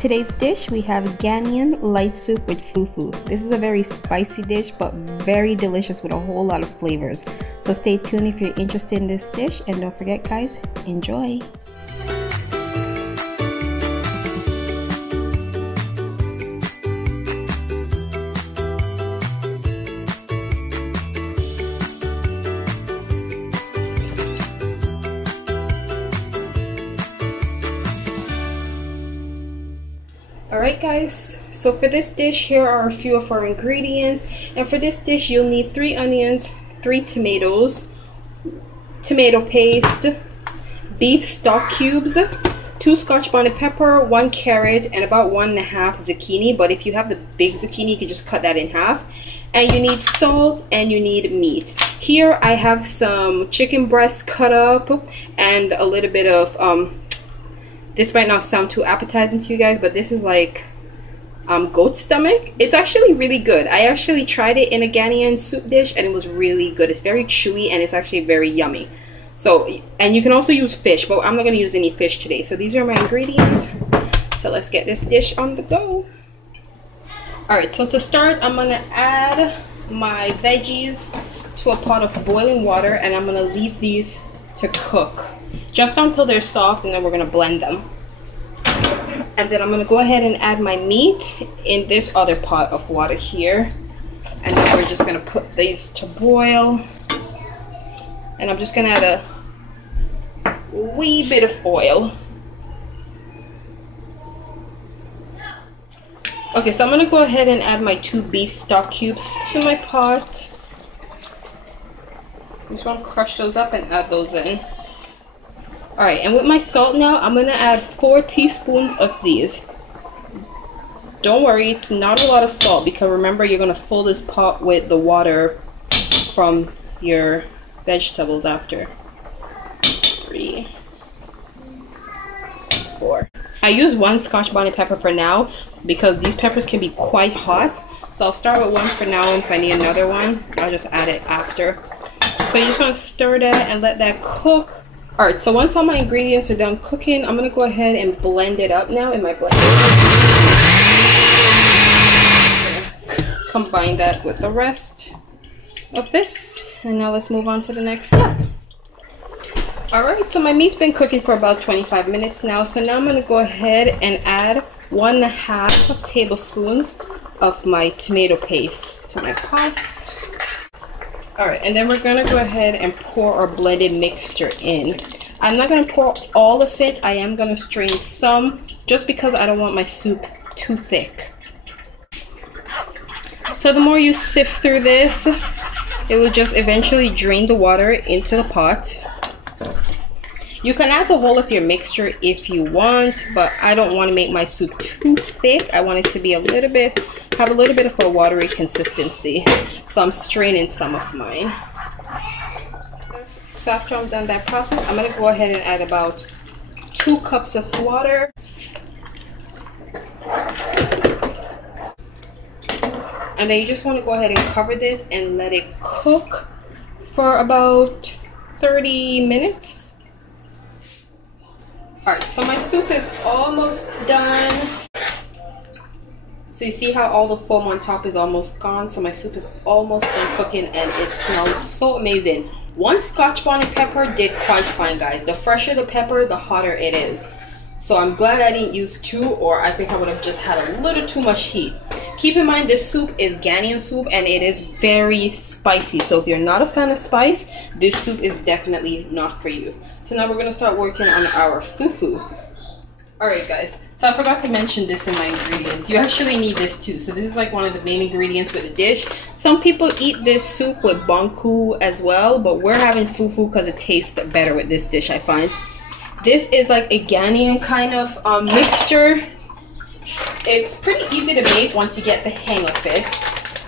today's dish, we have Ghanian light soup with fufu. This is a very spicy dish, but very delicious with a whole lot of flavors. So stay tuned if you're interested in this dish, and don't forget guys, enjoy! Alright guys, so for this dish, here are a few of our ingredients. And for this dish, you'll need 3 onions, 3 tomatoes, tomato paste, beef stock cubes, 2 Scotch Bonnet Pepper, 1 carrot, and about 1.5 zucchini. But if you have the big zucchini, you can just cut that in half. And you need salt and you need meat. Here I have some chicken breast cut up and a little bit of this might not sound too appetizing to you guys, but this is like goat stomach. It's actually really good. I actually tried it in a Ghanian soup dish and it was really good. It's very chewy and it's actually very yummy. So, and you can also use fish, but I'm not going to use any fish today. So these are my ingredients. So let's get this dish on the go. Alright, so to start, I'm going to add my veggies to a pot of boiling water, and I'm going to leave these to cook just until they're soft, and then we're going to blend them. And then I'm going to go ahead and add my meat in this other pot of water here, and then we're just going to put these to boil. And I'm just going to add a wee bit of oil. Okay, so I'm going to go ahead and add my 2 beef stock cubes to my pot. I'm just going to crush those up and add those in. Alright, and with my salt now, I'm going to add 4 teaspoons of these. Don't worry, it's not a lot of salt, because remember, you're going to fill this pot with the water from your vegetables after. 3, 4. I use 1 Scotch Bonnet Pepper for now, because these peppers can be quite hot. So I'll start with 1 for now, and if I need another one, I'll just add it after. So you just want to stir that and let that cook. Alright, so once all my ingredients are done cooking, I'm going to go ahead and blend it up now in my blender. Combine that with the rest of this. And now let's move on to the next step. Alright, so my meat's been cooking for about 25 minutes now. So now I'm going to go ahead and add 1.5 tablespoons of my tomato paste to my pot. Alright, and then we're going to go ahead and pour our blended mixture in. I'm not going to pour all of it. I am going to strain some, just because I don't want my soup too thick. So the more you sift through this, it will just eventually drain the water into the pot. You can add the whole of your mixture if you want, but I don't want to make my soup too thick. I want it to be have a little bit of a watery consistency. So I'm straining some of mine. So after I'm done that process, I'm going to go ahead and add about 2 cups of water. And then you just want to go ahead and cover this and let it cook for about 30 minutes. Alright, so my soup is almost done. So you see how all the foam on top is almost gone? So my soup is almost done cooking and it smells so amazing. 1 Scotch Bonnet Pepper did quite fine, guys. The fresher the pepper, the hotter it is. So I'm glad I didn't use 2, or I think I would have just had a little too much heat. Keep in mind, this soup is Ghanian soup and it is very spicy. So if you're not a fan of spice, this soup is definitely not for you. So now we're going to start working on our fufu. Alright guys, so I forgot to mention this in my ingredients. You actually need this too. So this is like one of the main ingredients with the dish. Some people eat this soup with bonku as well, but we're having fufu because it tastes better with this dish, I find. This is like a Ghanian kind of mixture. It's pretty easy to make once you get the hang of it.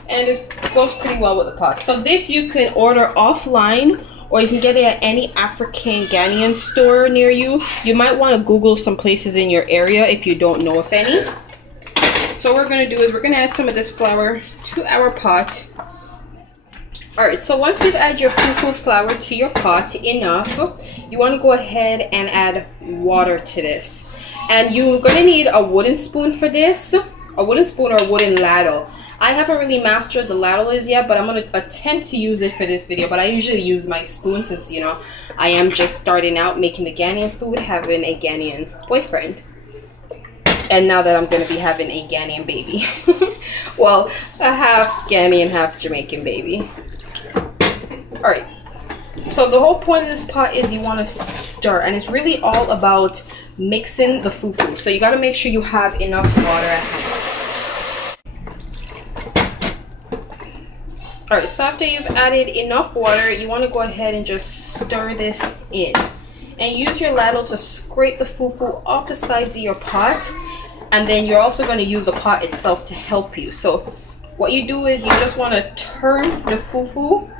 And it goes pretty well with the pot. So this you can order offline, or you can get it at any African Ghanaian store near you. You might want to Google some places in your area if you don't know of any. So what we're going to do is we're going to add some of this flour to our pot. Alright, so once you've added your fufu flour to your pot enough, you want to go ahead and add water to this. And you're gonna need a wooden spoon for this, a wooden spoon or a wooden ladle. I haven't really mastered the ladle as yet, but I'm gonna attempt to use it for this video. But I usually use my spoon since, you know, I am just starting out making the Ghanaian food, having a Ghanaian boyfriend. And now that I'm gonna be having a Ghanaian baby. Well, a half Ghanaian, half Jamaican baby. Alright, so the whole point of this pot is you want to stir, and it's really all about mixing the fufu. So you got to make sure you have enough water at hand. Alright, so after you've added enough water, you want to go ahead and just stir this in. And use your ladle to scrape the fufu off the sides of your pot. And then you're also going to use the pot itself to help you. So what you do is you just want to turn the fufu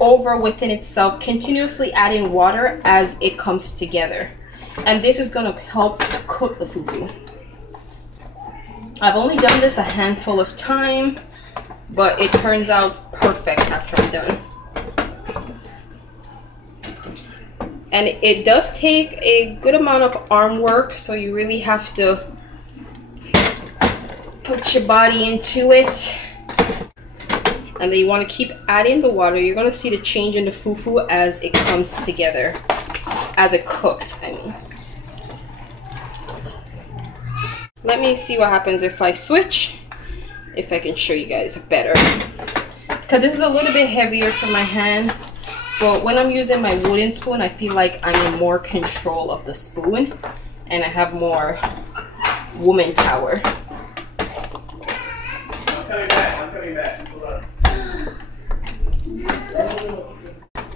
over within itself, continuously adding water as it comes together. And this is going to help cook the fufu. I've only done this a handful of times, but it turns out perfect after I'm done. And it does take a good amount of arm work, so you really have to put your body into it. And then you want to keep adding the water. You're going to see the change in the fufu as it comes together, as it cooks, I mean. Let me see what happens if I switch, if I can show you guys better. Because this is a little bit heavier for my hand, but when I'm using my wooden spoon, I feel like I'm in more control of the spoon and I have more woman power. I'm coming back. Hold on.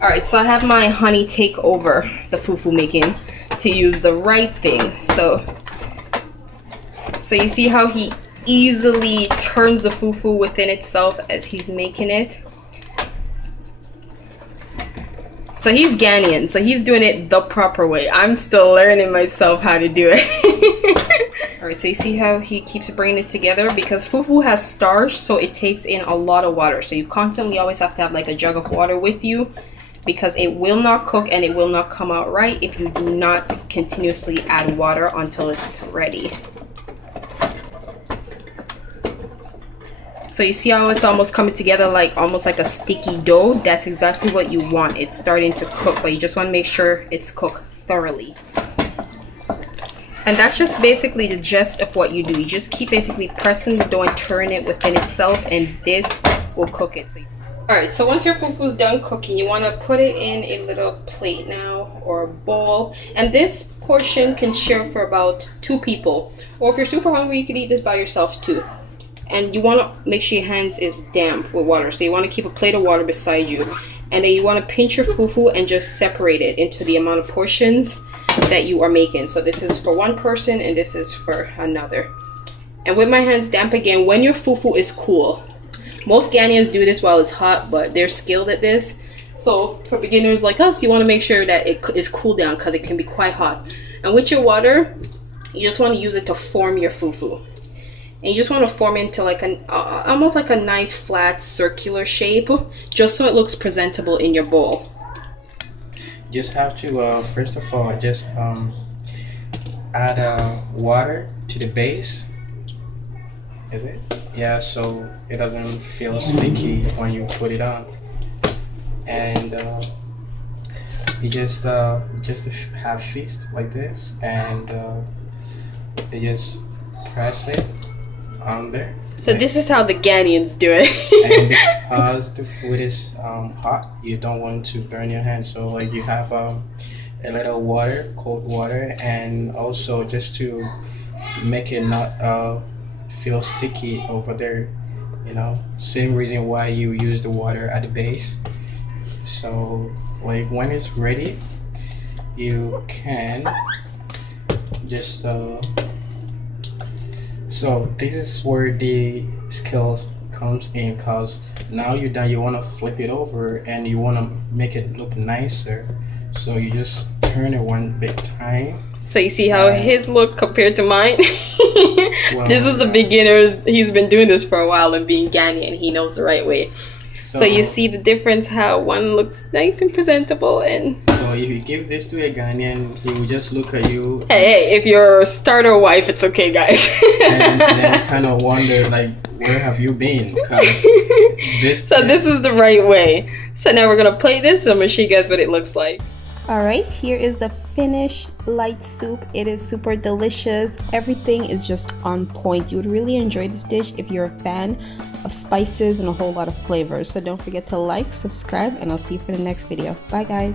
Alright, so I have my honey take over the fufu making to use the right thing. So you see how he easily turns the fufu within itself as he's making it. So he's Ghanaian, so he's doing it the proper way. I'm still learning myself how to do it. Alright, so you see how he keeps bringing it together? Because fufu has starch, so it takes in a lot of water. So you constantly always have to have like a jug of water with you, because it will not cook and it will not come out right if you do not continuously add water until it's ready. So you see how it's almost coming together like almost like a sticky dough? That's exactly what you want. It's starting to cook, but you just want to make sure it's cooked thoroughly. And that's just basically the gist of what you do. You just keep basically pressing the dough and turning it within itself, and this will cook it. Alright, so once your fufu is done cooking, you want to put it in a little plate now, or a bowl. And this portion can share for about 2 people. Or if you're super hungry, you can eat this by yourself too. And you want to make sure your hands is damp with water. So you want to keep a plate of water beside you. And then you want to pinch your fufu and just separate it into the amount of portions that you are making. So this is for one person and this is for another. And with my hands damp again, when your fufu is cool. Most Ghanaians do this while it's hot, but they're skilled at this. So for beginners like us, you want to make sure that it is cooled down because it can be quite hot. And with your water, you just want to use it to form your fufu. And you just want to form it into like an almost like a nice flat circular shape, just so it looks presentable in your bowl. Just have to first of all just add water to the base. Is it? Yeah, so it doesn't feel sticky when you put it on. And you just have fist like this, and you just press it on there. So this is how the Ghanaians do it. And because the food is hot, you don't want to burn your hand, so like you have a little water, cold water, and also just to make it not feel sticky over there, you know, same reason why you use the water at the base. So like when it's ready, you can just so this is where the skills comes in, because now you're done, you want to flip it over and you want to make it look nicer, so you just turn it one big time. So you see how his look compared to mine? Well, this is the beginner's. He's been doing this for a while and being Ghanaian, he knows the right way. So you see the difference, how one looks nice and presentable, and so if you give this to a Ghanaian, he will just look at you. Hey, if you're a starter wife, it's okay, guys. And then kind of wonder, like, where have you been? Because this is the right way. So now we're gonna plate this, and I'm gonna show you guys what it looks like. Alright, here is the finished light soup. It is super delicious. Everything is just on point. You would really enjoy this dish if you're a fan of spices and a whole lot of flavors. So don't forget to like, subscribe, and I'll see you for the next video. Bye guys.